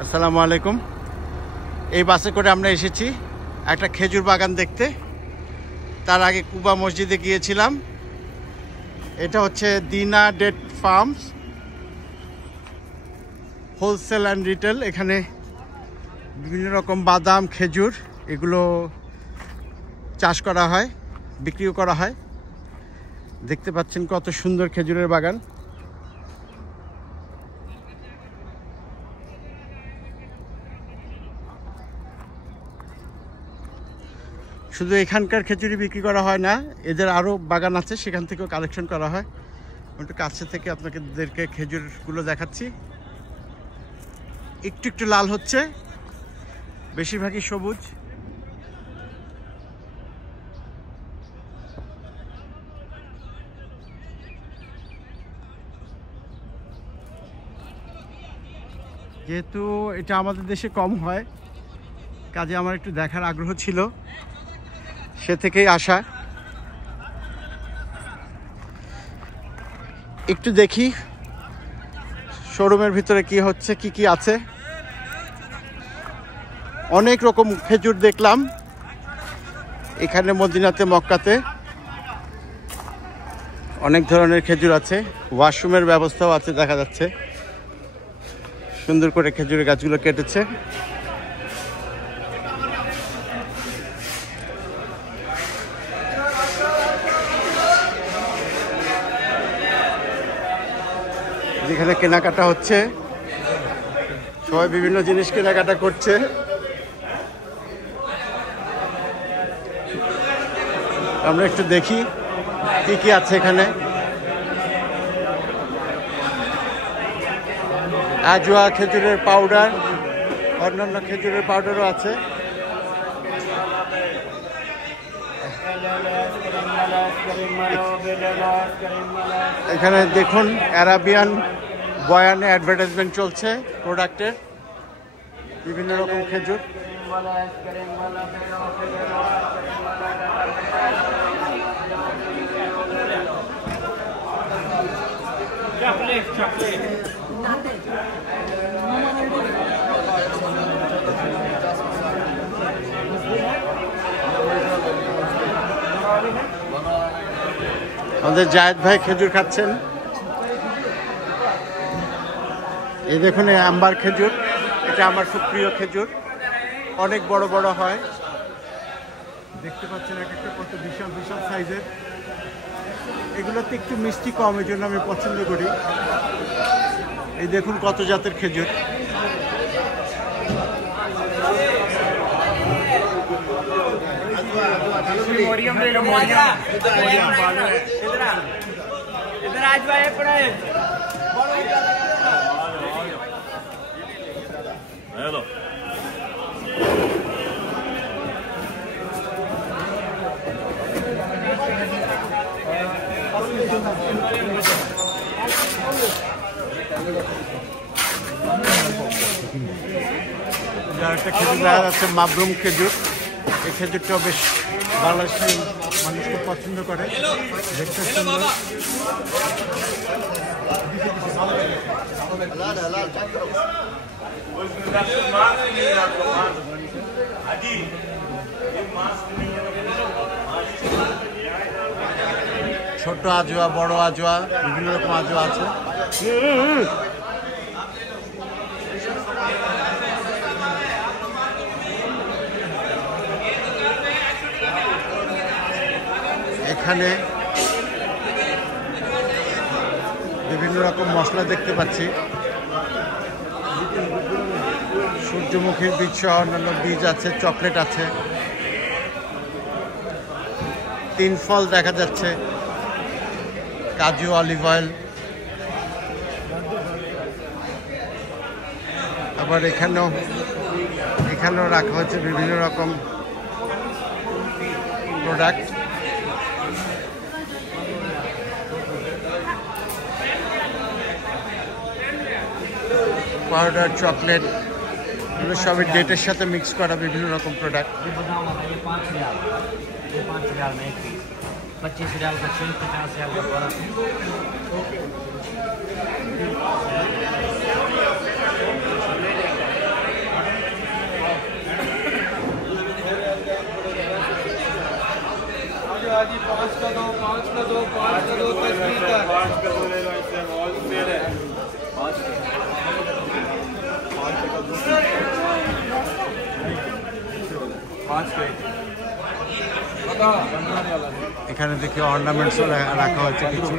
আসসালামু আলাইকুম। এই বাসে করে আমরা এসেছি একটা খেজুর বাগান দেখতে। তার আগে কুবা মসজিদে গিয়েছিলাম। এটা হচ্ছে Dina date farms wholesale and retail. এখানে বিভিন্ন রকম বাদাম, খেজুর এগুলো চাষ করা হয়, বিক্রিও করা হয়। দেখতে পাচ্ছেন কত সুন্দর খেজুরের বাগান। শুধু এখানকার খেজুরি বিক্রি করা হয় না, এদের আরও বাগান আছে, সেখান থেকেও কালেকশন করা হয়। একটু কাছে থেকে আপনাদেরকে খেজুরগুলো দেখাচ্ছি। একটু একটু লাল হচ্ছে, বেশিরভাগই সবুজ। যেহেতু এটা আমাদের দেশে কম হয়, কাজে আমার একটু দেখার আগ্রহ ছিল, সে থেকেই আসা। একটু দেখি শোরুমের ভিতরে কি হচ্ছে, কি কি আছে। অনেক রকম খেজুর দেখলাম এখানে মদিনাতে, মক্কাতে অনেক ধরনের খেজুর আছে। ওয়াশরুমের ব্যবস্থাও আছে, দেখা যাচ্ছে সুন্দর করে খেজুরের গাছগুলো কেটেছে। যেখানে কেনাকাটা হচ্ছে, সবাই বিভিন্ন জিনিস কেনাকাটা করছে। আমরা একটু দেখি কি কি আছে এখানে। আজওয়া খেজুরের পাউডার, অন্যান্য খেজুরের পাউডারও আছে। এখানে দেখুন অ্যারাবিয়ান বয়ানে অ্যাডভার্টাইজমেন্ট চলছে প্রোডাক্টের, বিভিন্ন রকম খেজুর। আমাদের জায়েদ ভাই খেজুর খাচ্ছেন। এই দেখুন এই আম্বার খেজুর, এটা আমার খুব প্রিয় খেজুর, অনেক বড় বড় হয়। দেখতে পাচ্ছেন এক একটা কত বিশাল বিশাল সাইজের। এগুলোতে একটু মিষ্টি কম, এই জন্য আমি পছন্দ করি। এই দেখুন কত জাতের খেজুর। একটা খেজুর দেখা যাচ্ছে মাবরুম খেজুর। এই খেজুরটাও বেশ বাংলাদেশের মানুষ খুব পছন্দ করে, দেখতে সুন্দর। ছোট আজওয়া, বড় আজওয়া, বিভিন্ন রকম আজওয়া আছে। এখানে বিভিন্ন রকম মশলা দেখতে পাচ্ছি, সূর্যমুখীর বীজ সহ অন্যান্য বীজ আছে, চকলেট আছে, 3 ফল দেখা যাচ্ছে, কাজু, অলিভ অয়েল। আবার এখানেও রাখা হচ্ছে বিভিন্ন রকম প্রোডাক্ট। পাউডার, চকলেট, এগুলো সবই ডেটের সাথে মিক্স করা বিভিন্ন রকম প্রোডাক্ট। 25 रियाल का 50 रियाल का এখানে দেখি অর্নামেন্টসও রাখা হয়েছে কিছু।